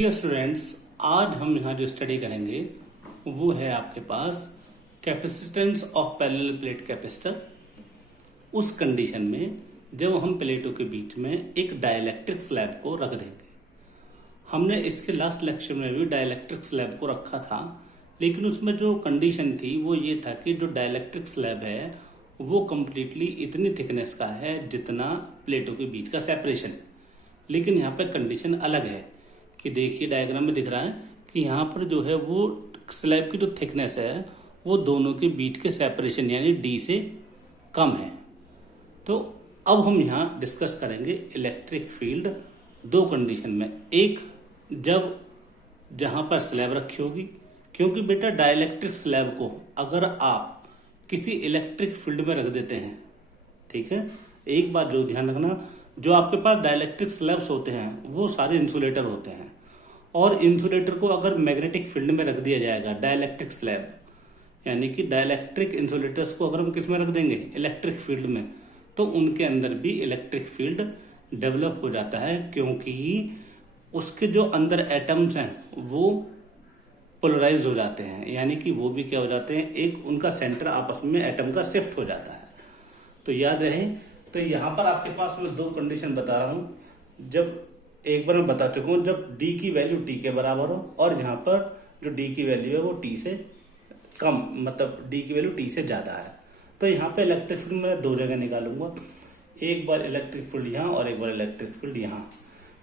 Dear students, आज हम यहाँ जो स्टडी करेंगे वो है आपके पास capacitance of parallel plate capacitor. उस कंडीशन में जब हम प्लेटों के बीच में एक डाइलेक्ट्रिक स्लैब को रख देंगे। हमने इसके लास्ट लेक्चर में भी डाइलेक्ट्रिक स्लैब को रखा था, लेकिन उसमें जो कंडीशन थी वो ये था कि जो डाइलेक्ट्रिक स्लैब है वो कम्प्लीटली इतनी थिकनेस का है जितना प्लेटों के बीच का सेपरेशन। लेकिन यहाँ पे कंडीशन अलग है कि देखिए डायग्राम में दिख रहा है कि यहाँ पर जो है वो स्लैब की जो थिकनेस है वो दोनों के बीच के सेपरेशन यानी डी से कम है। तो अब हम यहाँ डिस्कस करेंगे इलेक्ट्रिक फील्ड दो कंडीशन में। एक, जब जहाँ पर स्लैब रखी होगी, क्योंकि बेटा डाइलेक्ट्रिक स्लैब को अगर आप किसी इलेक्ट्रिक फील्ड में रख देते हैं, ठीक है, एक बात जो ध्यान रखना, जो आपके पास डाइलेक्ट्रिक स्लैब्स होते हैं वो सारे इंसुलेटर होते हैं, और इंसुलेटर को अगर मैग्नेटिक फील्ड में रख दिया जाएगा डाइलेक्ट्रिक स्लैब, यानी कि डाइलेक्ट्रिक इंसुलेटर्स को अगर हम किस में रख देंगे, इलेक्ट्रिक फील्ड में, तो उनके अंदर भी इलेक्ट्रिक फील्ड डेवलप हो जाता है, क्योंकि उसके जो अंदर एटम्स हैं वो पोलराइज हो जाते हैं, यानी कि वो भी क्या हो जाते हैं, एक उनका सेंटर आपस में एटम का शिफ्ट हो जाता है। तो याद रहे, तो यहाँ पर आपके पास मैं दो कंडीशन बता रहा हूं। जब एक बार मैं बता चुका हूं, जब डी की वैल्यू टी के बराबर हो, और यहाँ पर जो डी की वैल्यू है वो टी से कम, मतलब डी की वैल्यू टी से ज्यादा है। तो यहाँ पे इलेक्ट्रिक फील्ड मैं दो जगह निकालूंगा, एक बार इलेक्ट्रिक फील्ड यहाँ और एक बार इलेक्ट्रिक फील्ड यहाँ,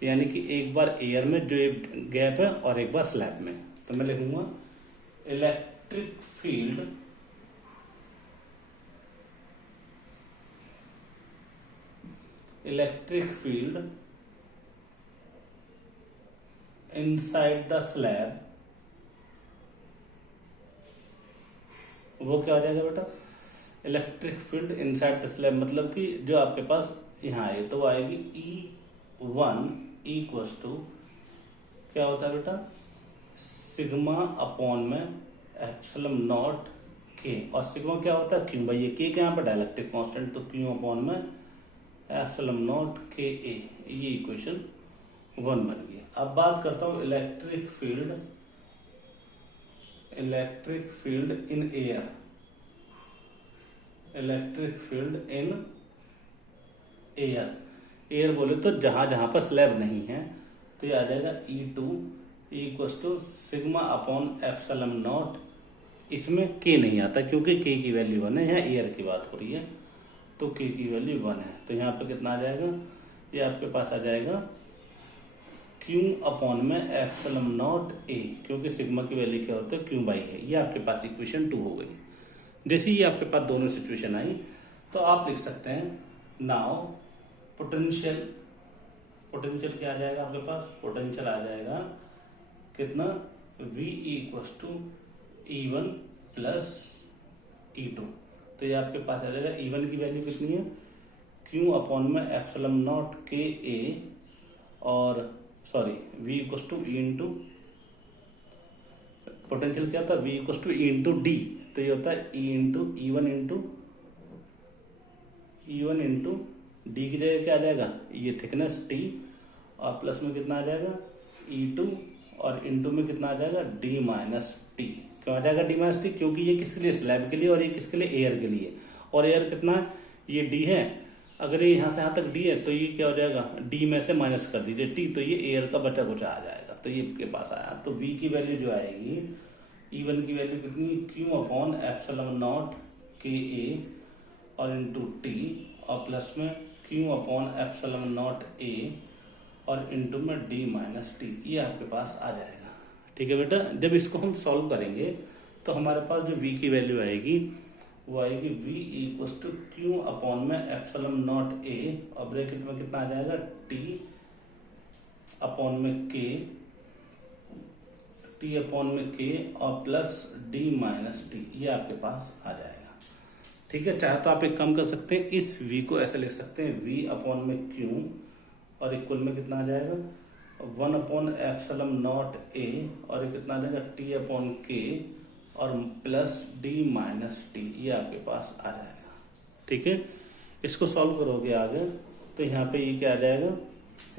यानी कि एक बार एयर में जो एक गैप है और एक बार स्लैब में। तो मैं लिखूंगा electric field inside the slab, वो क्या हो जाएगा बेटा, electric field inside the slab, मतलब कि जो आपके पास यहाँ आएगी तो वो आएगी E1 इक्वल्स टू क्या होता है बेटा, सिग्मा अपॉन में एप्सिलॉन नॉट के, और सिग्मा क्या होता है, क्यू भाई, ये के यहाँ पर डाइलेक्ट्रिक कांस्टेंट, तो क्यू अपॉन में एप्सिलॉन नॉट के ए, ये इक्वेशन 1 बन गई। अब बात करता हूं electric field in air, electric field in air बोले तो जहां जहां पर स्लैब नहीं है, तो ये आ जाएगा E2 equals to sigma upon epsilon naught. इसमें के नहीं आता क्योंकि के की वैल्यू 1 है, यहाँ एयर की बात हो रही है, तो के की वैल्यू 1 है, तो यहाँ पे कितना आ जाएगा, ये आपके पास आ जाएगा क्यू अपॉन में एप्सिलॉन नॉट ए, क्योंकि सिग्मा की वैल्यू क्या होता है, क्यू बाई है। ये आपके पास इक्वेशन 2 हो गई। जैसे ही आपके पास दोनों सिचुएशन आई तो आप लिख सकते हैं नाउ पोटेंशियल क्या आ जाएगा आपके पास, पोटेंशियल आ जाएगा कितना, V equals to E1 plus E2। तो ये आपके पास आ जाएगा E1 की वैल्यू कितनी है, Q अपॉन में एप्सिलॉन नॉट के ए, और sorry V equals to E into potential क्या था, V equals to E into D, तो ये होता है E into E1 into D की जगह क्या आ जाएगा, ये थिकनेस T, और प्लस में कितना आ जाएगा E2, और इंटू में कितना आ जाएगा D माइनस टी। क्यों आ जाएगा D माइनस टी, क्योंकि ये किसके लिए, स्लैब के लिए, और ये किसके लिए, एयर के लिए, और एयर कितना है, ये D है, अगर ये यहाँ से यहाँ तक D है तो ये क्या हो जाएगा, D में से माइनस कर दीजिए T, तो ये एयर का बचा कुचा आ जाएगा, तो ये के पास आया। तो V की वैल्यू जो आएगी, E1 की वैल्यू कितनी, Q अपॉन एप्सिलॉन नॉट के ए और इंटू टी, और प्लस में Q upon epsilon not A और इंटू में D माइनस टी, ये आपके पास आ जाएगा। ठीक है बेटा, जब इसको हम सॉल्व करेंगे तो हमारे पास जो V की वैल्यू आएगी वो आएगी V equals to Q upon में एप्सिलॉन नॉट ए, और ब्रैकेट में कितना आ जाएगा, T अपॉन में K, T अपॉन में K और प्लस D माइनस टी, ये आपके पास आ जाएगा। ठीक है, चाहे तो आप एक काम कर सकते हैं, इस V को ऐसे लिख सकते हैं, V अपॉन में Q और इक्वल में कितना आ जाएगा, 1 अपॉन एप्सिलॉन नॉट ए, और कितना आ जाएगा T अपॉन के और प्लस D माइनस टी, ये आपके पास आ जाएगा। ठीक है, इसको सॉल्व करोगे आगे तो यहाँ पे ये क्या आ जाएगा,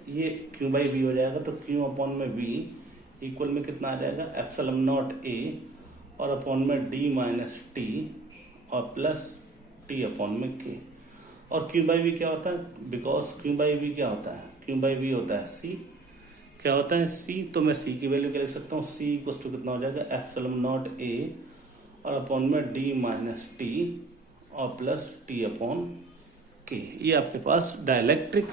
ये क्यू बाई वी हो जाएगा, तो क्यू अपॉन में वी इक्वल में कितना आ जाएगा एप्सिलॉन नॉट ए और अपॉन में डी माइनस टी और प्लस टी अपॉन में के। और क्यू बाई वी क्या होता है, बिकॉज क्यू बाई वी क्या होता है, क्यू बाई वी होता है सी, क्या होता है सी, तो मैं सी की वैल्यू क्या लिख सकता हूँ, सी इक्वल टू कितना हो जाएगा एप्सिलॉन नॉट ए और अपॉन में डी माइनस टी और प्लस टी अपॉन के। ये आपके पास डाइलेक्ट्रिक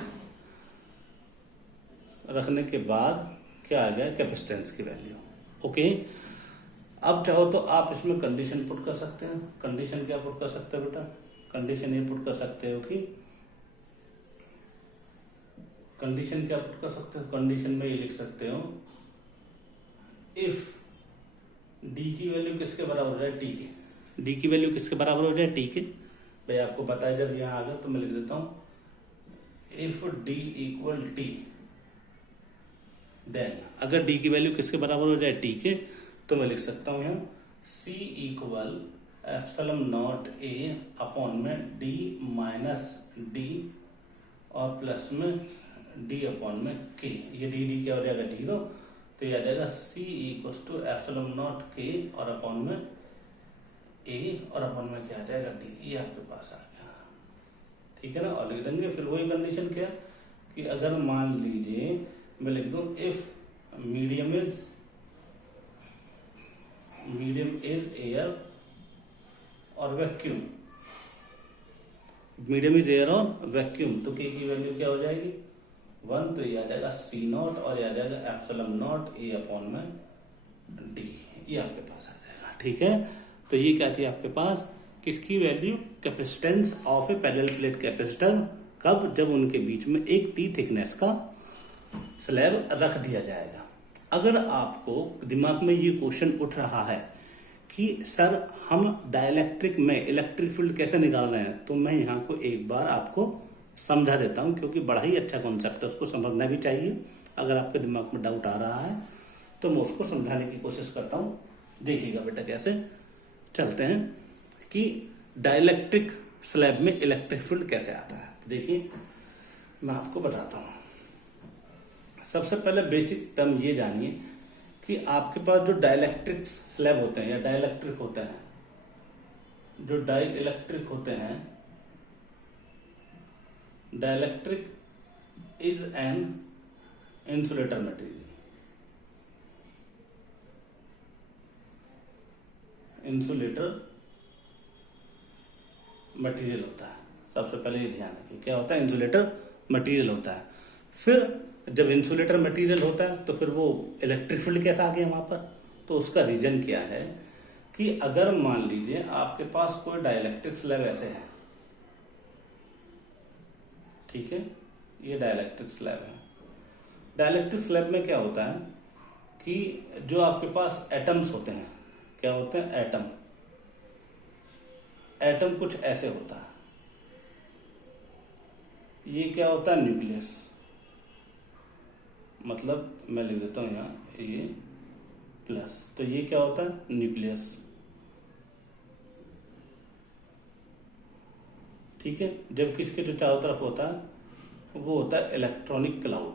रखने के बाद क्या आ गया कैपेसिटेंस की वैल्यू। ओके, अब चाहो तो आप इसमें कंडीशन पुट कर सकते हैं। कंडीशन क्या पुट कर सकते हो बेटा, कंडीशन ये पुट कर सकते हो कि कंडीशन क्या पुट कर सकते हो, कंडीशन में ये लिख सकते हो इफ डी की वैल्यू किसके बराबर हो जाए, टी के, डी की वैल्यू किसके बराबर हो जाए, टी के। भाई आपको पता है जब यहां आ गया तो मैं लिख देता हूं if D equal T, then अगर डी की वैल्यू किसके बराबर हो जाए, टी के, तो मैं लिख सकता हूं यहां C equal epsilon not A upon में डी माइनस डी और प्लस में डी अपॉन में के। ये डी क्या हो जाएगा, जीरो, तो ये आ जाएगा सी इक्वल टू एप्सिलॉन नॉट के और अपॉन में ए और अपॉन में क्या आ जाएगा, डी। ये आपके पास आ गया, ठीक है ना। और लिख देंगे फिर वही कंडीशन क्या कि अगर मान लीजिए मैं लिख दूं इफ मीडियम इज एयर और वैक्यूम, मीडियम इज एयर और वैक्यूम, तो के की वैल्यू क्या हो जाएगी 1, तो ये आ जाएगा सी नॉट और ये आ जाएगा एप्सिलॉन नॉट ए अपॉन में डी। ये आपके पास आ जाएगा, ठीक है। तो ये क्या थी आपके पास, किसकी value, capacitance of A parallel plate capacitor, कब, जब उनके बीच में एक टी थिकनेस का स्लैब रख दिया जाएगा। अगर आपको दिमाग में ये क्वेश्चन उठ रहा है कि सर हम डाइलेक्ट्रिक में इलेक्ट्रिक फील्ड कैसे निकाल रहे हैं, तो मैं यहाँ को एक बार आपको समझा देता हूँ, क्योंकि बड़ा ही अच्छा कॉन्सेप्ट है, उसको समझना भी चाहिए। अगर आपके दिमाग में डाउट आ रहा है तो मैं उसको समझाने की कोशिश करता हूँ। देखिएगा बेटा कैसे चलते हैं कि डाइलेक्ट्रिक स्लैब में इलेक्ट्रिक फील्ड कैसे आता है। देखिए मैं आपको बताता हूँ। सबसे पहले बेसिक टर्म ये जानिए कि आपके पास जो डाइलेक्ट्रिक स्लैब होते हैं या डाइलेक्ट्रिक होते हैं, जो डाइलेक्ट्रिक होते हैं, dielectric is an insulator material, insulator material होता है। सबसे पहले ये ध्यान रखिए क्या होता है, इंसुलेटर मटेरियल होता है। फिर जब इंसुलेटर मटेरियल होता है तो फिर वो इलेक्ट्रिक फील्ड कैसा आ गया वहां पर, तो उसका रीजन क्या है कि अगर मान लीजिए आपके पास कोई डाइलेक्ट्रिक स्लैब ऐसे है, ठीक है, ये डाइलेक्ट्रिक स्लैब है। डाइलेक्ट्रिक स्लैब में क्या होता है कि जो आपके पास एटम्स होते हैं, क्या होते हैं, एटम, एटम कुछ ऐसे होता है। ये क्या होता है, न्यूक्लियस, मतलब मैं लिख देता हूं यहां ये प्लस, तो ये क्या होता है, न्यूक्लियस, ठीक है। जबकि इसके जो चारों तरफ होता है वो होता है इलेक्ट्रॉनिक क्लाउड।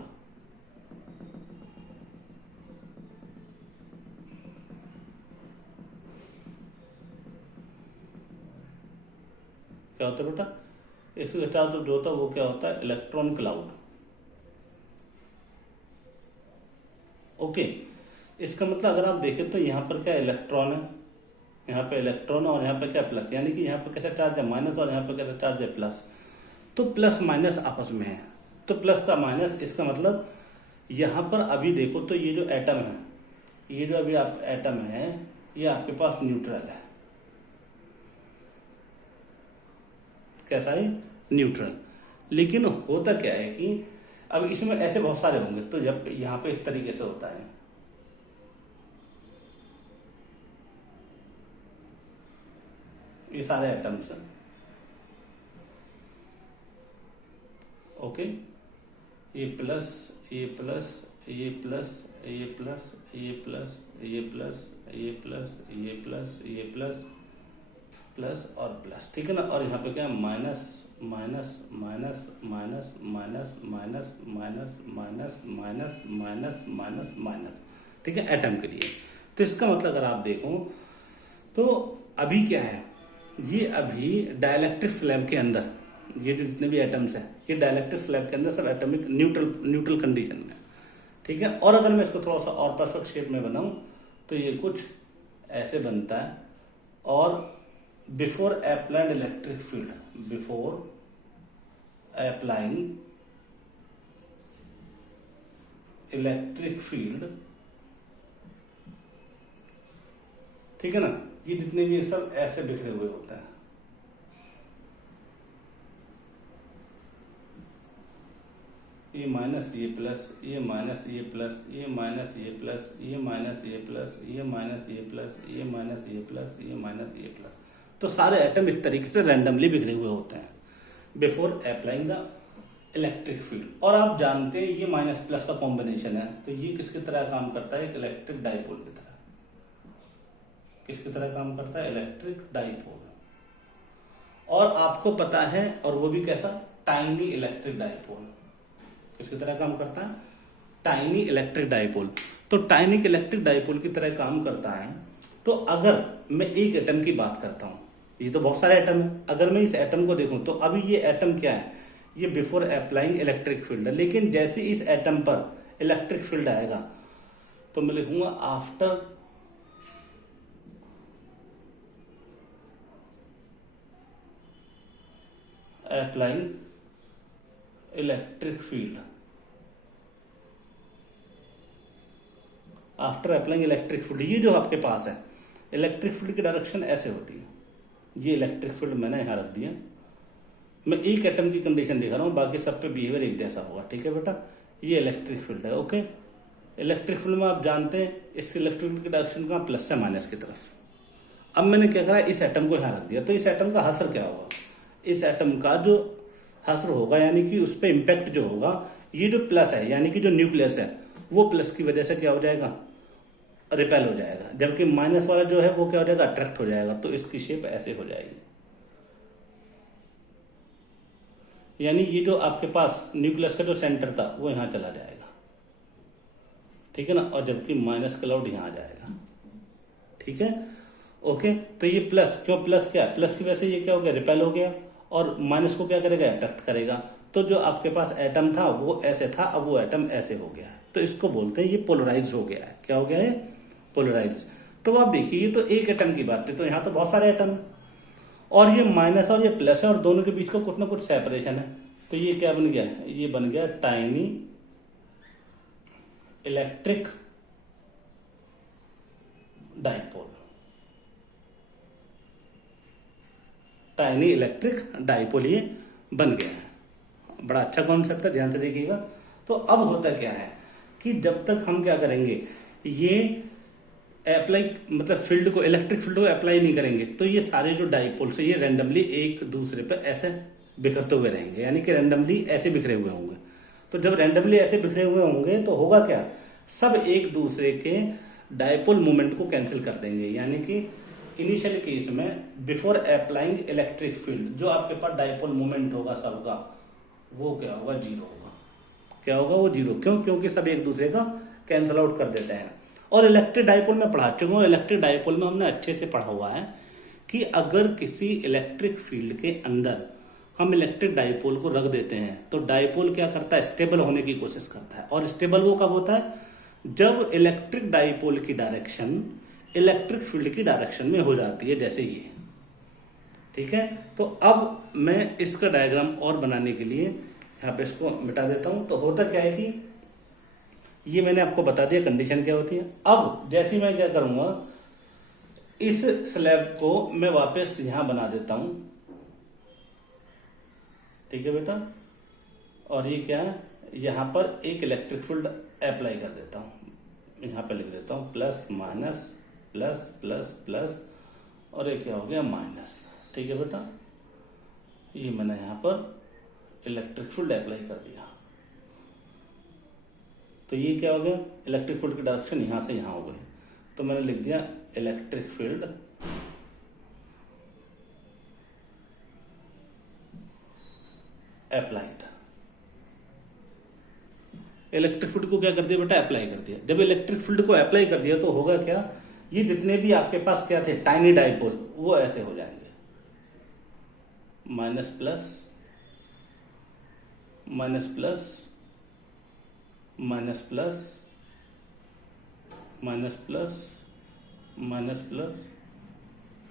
क्या होता है बेटा, इसके चारों तरफ जो होता है वो क्या होता है, इलेक्ट्रॉन क्लाउड। ओके, इसका मतलब अगर आप देखें तो यहाँ पर क्या इलेक्ट्रॉन है, यहाँ पे इलेक्ट्रॉन और यहाँ पे क्या प्लस, यानी कि यहाँ पे कैसा चार्ज है, माइनस, और यहाँ पे कैसा चार्ज है, प्लस। तो प्लस माइनस आपस में है, तो प्लस का माइनस, इसका मतलब यहाँ पर अभी देखो तो ये जो एटम है, ये जो अभी आप एटम है, ये आपके पास न्यूट्रल है। कैसा है, न्यूट्रल। लेकिन होता क्या है कि अब इसमें ऐसे बहुत सारे होंगे, तो जब यहाँ पे इस तरीके से होता है, ये सारे एटम्स हैं, ओके, ये प्लस, ये प्लस, ये प्लस, ये प्लस, ये प्लस, ये प्लस, ये प्लस, ये प्लस, ये प्लस, प्लस और प्लस, ठीक है ना। और यहाँ पे क्या है, minus minus minus minus minus minus minus minus minus minus minus minus, ठीक है, एटम के लिए। तो इसका मतलब अगर आप देखो तो अभी क्या है, ये अभी डाइलेक्ट्रिक स्लैब के अंदर ये जो जितने भी एटम्स हैं ये डाइलेक्ट्रिक स्लैब के अंदर सब एटॉमिक न्यूट्रल कंडीशन में, ठीक है। और अगर मैं इसको थोड़ा सा और परफेक्ट शेप में बनाऊं तो ये कुछ ऐसे बनता है। और before applied electric field, before applying electric field, ठीक है ना, ये जितने भी सब ऐसे बिखरे हुए होते हैं। ये माइनस ये प्लस, ये माइनस ये प्लस, ये माइनस ये प्लस, ये माइनस ये प्लस, ये माइनस ये प्लस, ये माइनस ये प्लस, ये माइनस ये प्लस। तो सारे एटम इस तरीके से रैंडमली बिखरे हुए होते हैं before applying the electric field. और आप जानते हैं ये माइनस प्लस का कॉम्बिनेशन है, तो ये किसकी तरह काम करता है, एक इलेक्ट्रिक डाइपोल की तरह। किसकी तरह काम करता है, इलेक्ट्रिक डाइपोल। और आपको पता है, और वो भी कैसा, टाइनी इलेक्ट्रिक डाइपोल। किसकी तरह काम करता है, टाइनी इलेक्ट्रिक डाइपोल। तो टाइनी इलेक्ट्रिक डाइपोल की तरह काम करता है। तो अगर मैं एक एटम की बात करता हूं, ये तो बहुत सारे एटम है, अगर मैं इस एटम को देखूं तो अभी ये एटम क्या है, ये बिफोर अप्लाइंग इलेक्ट्रिक फील्ड है। लेकिन जैसे इस एटम पर इलेक्ट्रिक फील्ड आएगा तो मैं लिखूंगा after applying electric field. After applying electric field, ये जो आपके पास है इलेक्ट्रिक फील्ड की डायरेक्शन ऐसे होती है। ये इलेक्ट्रिक फील्ड मैंने यहां रख दिया। मैं एक एटम की कंडीशन दिखा रहा हूं, बाकी सब पे बिहेवियर एक जैसा होगा, ठीक है बेटा। ये इलेक्ट्रिक फील्ड है, ओके। इलेक्ट्रिक फील्ड में आप जानते हैं इस इलेक्ट्रिक फील्ड की डायरेक्शन कहां, प्लस से माइनस की तरफ। अब मैंने क्या करा, इस एटम को यहां रख दिया, तो इस एटम का हसर क्या होगा, इस एटम का जो हसर होगा यानी कि उस पर इंपैक्ट जो होगा, ये जो प्लस है यानी कि जो न्यूक्लियस है वो प्लस की वजह से क्या हो जाएगा, रिपेल हो जाएगा। जबकि माइनस वाला जो है वो क्या हो जाएगा, अट्रैक्ट हो जाएगा। तो इसकी शेप ऐसे हो जाएगी, यानी ये जो आपके पास न्यूक्लियस का जो सेंटर था वो यहां चला जाएगा, ठीक है ना। और जबकि माइनस क्लाउड यहां आ जाएगा, ठीक है, ओके। तो ये प्लस, क्यों प्लस, क्या प्लस की वजह से ये क्या हो गया, रिपेल हो गया। और माइनस को क्या करेगा, अट्रैक्ट करेगा। तो जो आपके पास एटम था वो ऐसे था, अब वो एटम ऐसे हो गया है। तो इसको बोलते हैं ये पोलराइज हो गया है। क्या हो गया है, पोलराइज। तो आप देखिए ये तो एक एटम की बात है, तो यहां तो बहुत सारे एटम है और ये माइनस और ये प्लस है और दोनों के बीच का कुछ ना कुछ सेपरेशन है। तो ये क्या बन गया, ये बन गया tiny electric dipole. Tiny electric dipole ये बन गया है। बड़ा अच्छा कॉन्सेप्ट है, ध्यान से देखिएगा। तो अब होता क्या है कि जब तक हम क्या करेंगे, ये अप्लाई मतलब फील्ड को, इलेक्ट्रिक फील्ड को अप्लाई नहीं करेंगे तो ये सारे जो डाइपोल्स है ये रैंडमली एक दूसरे पर ऐसे बिखरते हुए रहेंगे, यानी कि रैंडमली ऐसे बिखरे हुए होंगे। तो जब रैंडमली ऐसे बिखरे हुए होंगे तो होगा क्या, सब एक दूसरे के डाइपोल मोमेंट को कैंसिल कर देंगे। यानी कि इनिशियल केस में बिफोर अप्लाइंग इलेक्ट्रिक फील्ड जो आपके पास डाइपोल मोमेंट होगा सबका, वो क्या होगा, जीरो होगा। क्या होगा, वो जीरो। क्यों, क्योंकि सब एक दूसरे का कैंसिल आउट कर देते हैं। और इलेक्ट्रिक डाइपोल में पढ़ा चुका हूं, इलेक्ट्रिक डाइपोल में हमने अच्छे से पढ़ा हुआ है कि अगर किसी इलेक्ट्रिक फील्ड के अंदर हम इलेक्ट्रिक डाइपोल को रख देते हैं तो डाइपोल क्या करता है, स्टेबल होने की कोशिश करता है। और स्टेबल वो कब होता है, जब इलेक्ट्रिक डाइपोल की डायरेक्शन इलेक्ट्रिक फील्ड की डायरेक्शन में हो जाती है, जैसे ये, ठीक है। तो अब मैं इसका डायग्राम और बनाने के लिए यहां पे इसको मिटा देता हूं। तो होता क्या है कि ये मैंने आपको बता दिया कंडीशन क्या होती है। अब जैसे मैं क्या करूंगा, इस स्लैब को मैं वापस यहां बना देता हूं, ठीक है बेटा। और ये क्या है, यहां पर एक इलेक्ट्रिक फील्ड अप्लाई कर देता हूं, यहां पर लिख देता हूं plus minus plus plus plus, और ये क्या हो गया, माइनस, ठीक है बेटा। ये मैंने यहां पर इलेक्ट्रिक फील्ड अप्लाई कर दिया। तो ये क्या हो गया, इलेक्ट्रिक फील्ड की डायरेक्शन यहां से यहां हो गई। तो मैंने लिख दिया electric field applied. Electric field को क्या कर दिया बेटा, अप्लाई कर दिया। जब इलेक्ट्रिक फील्ड को अप्लाई कर दिया तो होगा क्या, ये जितने भी आपके पास क्या थे टाइनी डाइपोल वो ऐसे हो जाएंगे, minus plus minus plus minus plus minus plus minus plus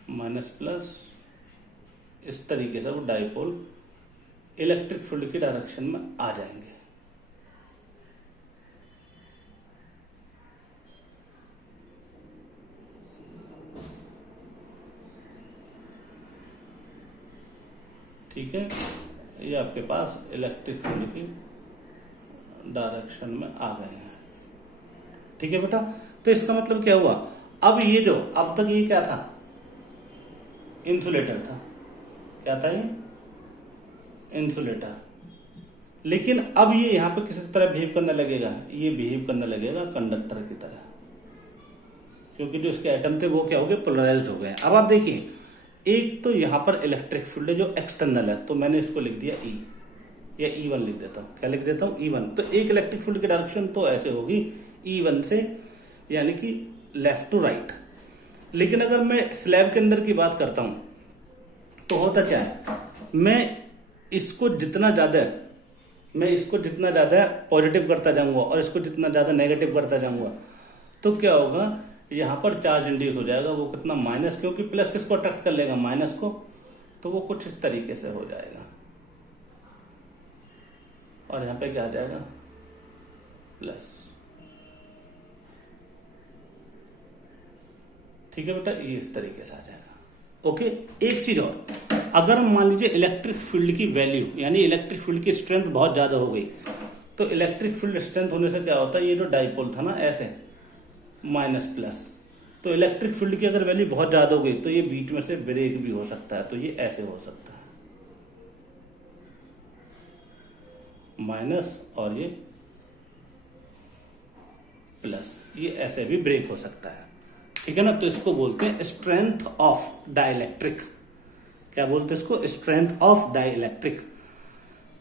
minus plus, इस तरीके से वो डाइपोल इलेक्ट्रिक फील्ड की डायरेक्शन में आ जाएंगे। ठीक है, ये आपके पास इलेक्ट्रिक फील्ड की डायरेक्शन में आ गए हैं। ठीक है बेटा, तो इसका मतलब क्या हुआ, अब ये जो अब तक ये क्या था, इंसुलेटर था, क्या था ये, इंसुलेटर। लेकिन अब ये यहां पे किसी तरह बिहेव करने लगेगा, ये बिहेव करने लगेगा कंडक्टर की तरह, क्योंकि जो इसके एटम थे वो क्या हो गए, पोलराइज्ड हो गए। अब आप देखिए, एक तो यहां पर इलेक्ट्रिक फील्ड जो एक्सटर्नल है, तो मैंने इसको लिख दिया ई, या E1 लिख देता हूं, क्या लिख देता हूं, E1। तो एक इलेक्ट्रिक फील्ड की डायरेक्शन तो ऐसे होगी E1 से, यानी कि लेफ्ट टू राइट। लेकिन अगर मैं स्लैब के अंदर की बात करता हूं तो होता क्या है, मैं इसको जितना ज्यादा पॉजिटिव करता जाऊंगा और इसको जितना ज्यादा नेगेटिव करता जाऊंगा, तो क्या होगा, यहां पर चार्ज इंड्यूस हो जाएगा, वो कितना, माइनस, क्योंकि प्लस किसको अट्रैक्ट कर लेगा, माइनस को, तो वो कुछ इस तरीके से हो जाएगा, और यहां पे क्या आ जाएगा, प्लस। ठीक है बेटा, ये इस तरीके से आ जाएगा। ओके, एक चीज और, अगर मान लीजिए इलेक्ट्रिक फील्ड की वैल्यू यानी इलेक्ट्रिक फील्ड की स्ट्रेंथ बहुत ज्यादा हो गई, तो इलेक्ट्रिक फील्ड स्ट्रेंथ होने से क्या होता है, ये जो डाइपोल था ना ऐसे माइनस प्लस, तो इलेक्ट्रिक फील्ड की अगर वैल्यू बहुत ज्यादा हो गई तो ये बीच में से ब्रेक भी हो सकता है, तो ये ऐसे हो सकता है, माइनस और ये प्लस, ये ऐसे भी ब्रेक हो सकता है। ठीक है ना, तो इसको बोलते हैं स्ट्रेंथ ऑफ डाइलेक्ट्रिक। क्या बोलते हैं इसको, स्ट्रेंथ ऑफ डाइलेक्ट्रिक।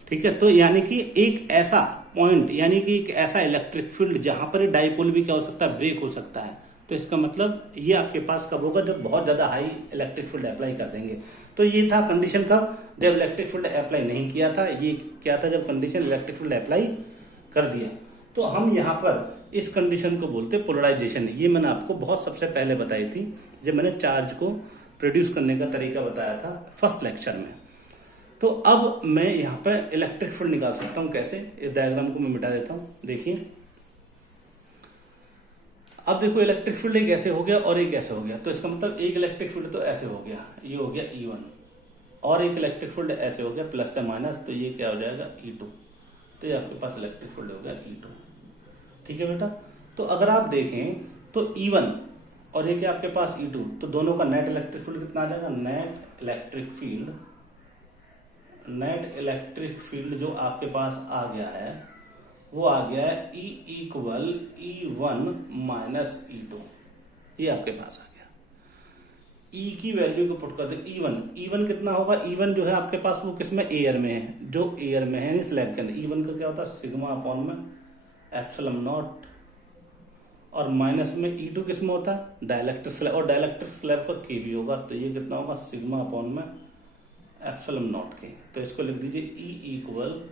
ठीक है, तो यानी कि एक ऐसा पॉइंट, यानी कि एक ऐसा इलेक्ट्रिक फील्ड जहां पर डाइपोल भी क्या हो सकता है, ब्रेक हो सकता है। तो इसका मतलब ये आपके पास कब होगा, जब बहुत ज्यादा हाई इलेक्ट्रिक फील्ड अप्लाई कर देंगे। तो ये था कंडीशन कब, जब इलेक्ट्रिक फील्ड अप्लाई नहीं किया था, ये क्या था, जब कंडीशन इलेक्ट्रिक फील्ड अप्लाई कर दिया। तो हम यहाँ पर इस कंडीशन को बोलते हैं पोलराइजेशन। ये मैंने आपको बहुत सबसे पहले बताई थी, जब मैंने चार्ज को प्रोड्यूस करने का तरीका बताया था फर्स्ट लेक्चर में। तो अब मैं यहाँ पर इलेक्ट्रिक फील्ड निकाल सकता हूँ कैसे, इस डायग्राम को मैं मिटा देता हूँ। देखिए, अब देखो इलेक्ट्रिक फील्ड एक ऐसे हो गया और एक ऐसे हो गया, तो इसका मतलब एक इलेक्ट्रिक फील्ड तो ऐसे हो गया, ये हो गया E1, और एक इलेक्ट्रिक फील्ड ऐसे हो गया प्लस से माइनस, तो ये क्या हो जाएगा E2। तो ये आपके पास इलेक्ट्रिक फील्ड हो गया E2। ठीक है बेटा, तो अगर आप देखें तो E1 और ये क्या आपके पास E2, तो दोनों का नेट इलेक्ट्रिक फील्ड कितना आ जाएगा, नेट इलेक्ट्रिक फील्ड जो आपके पास आ गया है वो आ गया है E equal E1 minus E2। ये आपके पास आ गया, E की वैल्यू को पुट कर दे, E1 कितना होगा, E1 जो है आपके पास वो किसमें, एयर में है, जो एयर में है स्लैब के अंदर। E1 का क्या होता है, सिग्मा अपॉन में एप्सिलॉन नॉट, और माइनस में E2 किसमें होता है, डाइलेक्ट्रिक स्लैब, और डाइलेक्ट्रिक स्लैब का के भी होगा, तो ये कितना होगा, सिग्मा अपॉन में एप्सिलॉन नॉट के। तो इसको लिख दीजिए E equal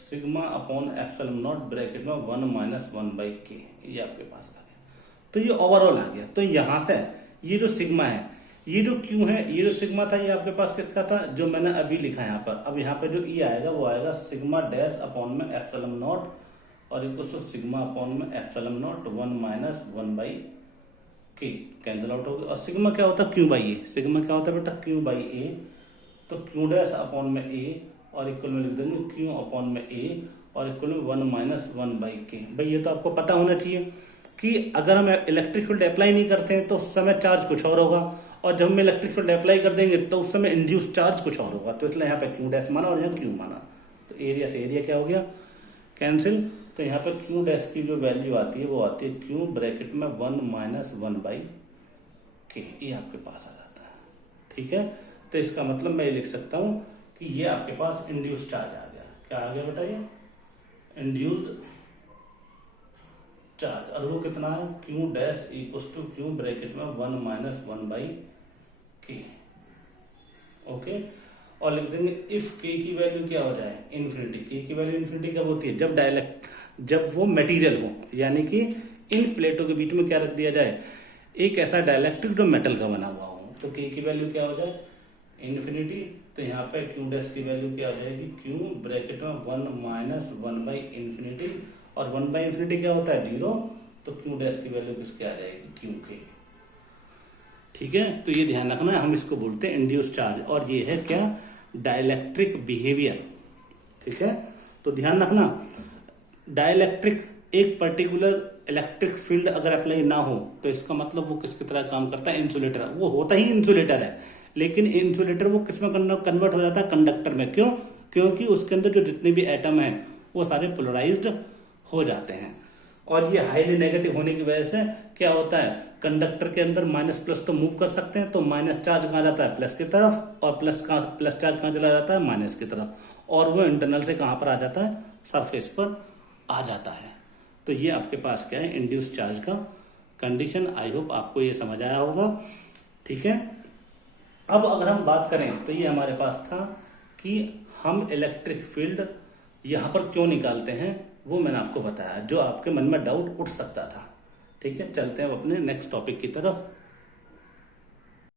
sigma upon epsilon not bracket में 1 माइनस 1 बाई के। ये आपके पास आ गया, तो ये ओवरऑल आ गया। तो यहां से ये जो सिग्मा है, ये जो क्यू है, ये जो सिग्मा था, ये आपके पास किसका था, जो मैंने अभी लिखा है यहाँ पर। अब यहाँ पे जो ई आएगा वो आएगा सिग्मा डैश अपॉन में एप्सिलॉन नॉट, और इक्वल सिग्मा अपॉन में एप्सिलॉन नॉट 1 माइनस 1 बाई के, कैंसिल आउट हो गया। और सिग्मा क्या होता है, क्यू बाई ए। सिग्मा क्या होता है बेटा, क्यू बाई ए। तो क्यू डैश अपॉन में ए, और इक्वल में लिख देंगे क्यू अपॉन में ए, और इक्वल में 1 माइनस 1 बाई के। भाई ये तो आपको पता होना चाहिए कि अगर हम इलेक्ट्रिक फील्ड अप्लाई नहीं करते हैं तो उस समय चार्ज कुछ और होगा, और जब हम इलेक्ट्रिक फील्ड अप्लाई कर देंगे तो उस समय इंड्यूस चार्ज कुछ और होगा। तो इसलिए यहाँ पे क्यू डैश माना और यहाँ क्यू माना, तो एरिया से एरिया क्या हो गया, कैंसिल। तो यहाँ पे क्यू डैश की जो वैल्यू आती है वो आती है क्यू ब्रैकेट में 1 माइनस 1 बाई के, ये आपके पास आ जाता है। ठीक है, तो इसका मतलब मैं ये लिख सकता हूं कि ये आपके पास इंड्यूस्ड चार्ज आ गया। क्या आ गया बेटा, ये इंड्यूस्ड चार्ज, और वो कितना है, Q dash equal to Q bracket में 1 माइनस 1/k। ओके, और लिख देंगे इफ k की वैल्यू क्या हो जाए, इन्फिनिटी। k की वैल्यू इन्फिनिटी कब होती है, जब वो मटेरियल हो, यानी कि इन प्लेटों के बीच में क्या रख दिया जाए, एक ऐसा डाइलेक्ट्रिक जो मेटल का बना हुआ हो, तो k की वैल्यू क्या हो जाए, इन्फिनिटी। तो यहाँ पे क्यू डैश की वैल्यू क्या हो जाएगी, क्यू ब्रैकेट में 1 माइनस 1/इंफिनिटी, और 1/इंफिनिटी क्या होता है, 0, तो क्यू डैश की वैल्यू किसके आ जाएगी, क्यू के। ठीक है, तो ये ध्यान रखना है, हम इसको बोलते हैं इंड्यूस चार्ज, और ये है क्या, डाइलेक्ट्रिक बिहेवियर। ठीक है, तो ध्यान रखना, डाइलेक्ट्रिक, एक पर्टिकुलर इलेक्ट्रिक फील्ड अगर अप्लाई ना हो तो इसका मतलब वो किसकी तरह काम करता है, इंसुलेटर। वो होता ही इंसुलेटर है, लेकिन इंसुलेटर वो किसमें कन्वर्ट हो जाता है, कंडक्टर में। क्यों, क्योंकि उसके अंदर जो जितने भी एटम हैं वो सारे पोलराइज्ड हो जाते हैं, और ये हाईली नेगेटिव होने की वजह से क्या होता है, कंडक्टर के अंदर माइनस प्लस तो मूव कर सकते हैं, तो माइनस चार्ज कहाँ जाता है, प्लस की तरफ, और प्लस चार्ज कहाँ चला जाता है, माइनस की तरफ, और वो इंटरनल से कहाँ पर आ जाता है, सरफेस पर आ जाता है। तो ये आपके पास क्या है, इंड्यूस चार्ज का कंडीशन। आई होप आपको ये समझ आया होगा। ठीक है, अब अगर हम बात करें तो ये हमारे पास था कि हम इलेक्ट्रिक फील्ड यहां पर क्यों निकालते हैं, वो मैंने आपको बताया, जो आपके मन में डाउट उठ सकता था। ठीक है, चलते हैं अपने नेक्स्ट टॉपिक की तरफ।